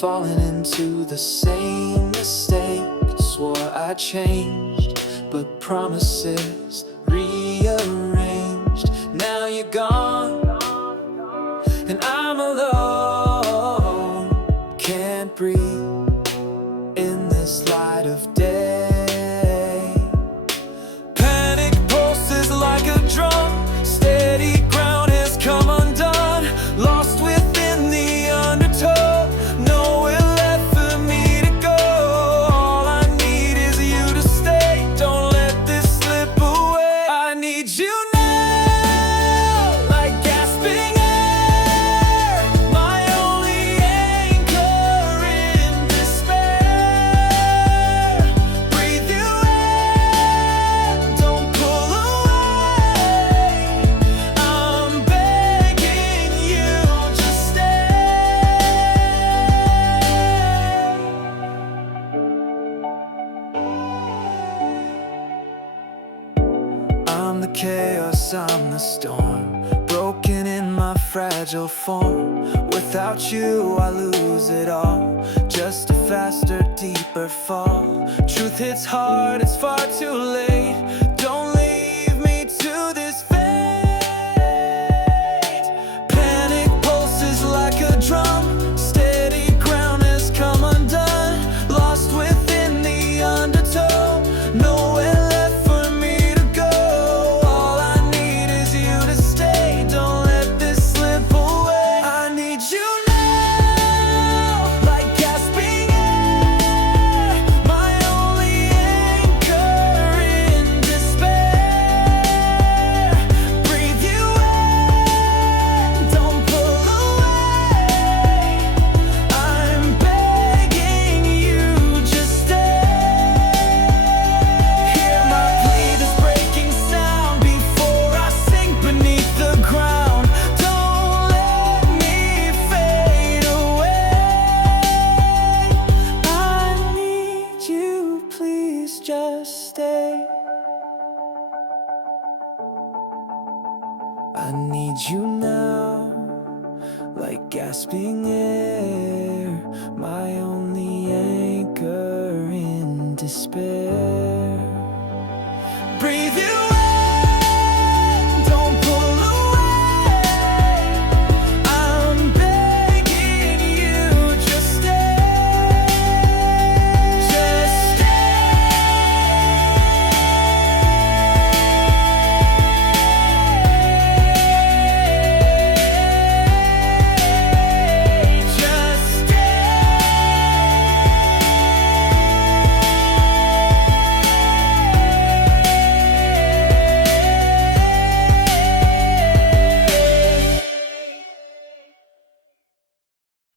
falling into the same mistake. Swore I changed, but promises rearranged. Now you're gone, and I'm alone. Can't breathe in this light of day. Panic pulses like a drum. Steady ground has come undone. Lost within the undertow. Nowhere left for me to go. All I need is you to stay. Don't let this slip away. I need you now, like gasping air. My only anchor in despair. Breathe you in, don't pull away. I'm begging you, just stay. I'm the chaos, I'm the storm, broken in my fragile form. Without you, I lose it all. Just a faster, deeper fall. Truth hits hard, it's far too late. Don't leave me to this fate. Panic pulses like a drum. Steady ground has come undone. Lost within the undertow. Nowhere left for me to go. All I need is you to stay. Don't let this slip away. I need you now, like gasping air. My only anchor in despair. Breathe you in, don't pull away. I'm begging you, just stay. Hear my plea, this breaking sound before I sink beneath the ground. Don't let me fade away. I need you, please just stay. I need you now, like gasping air.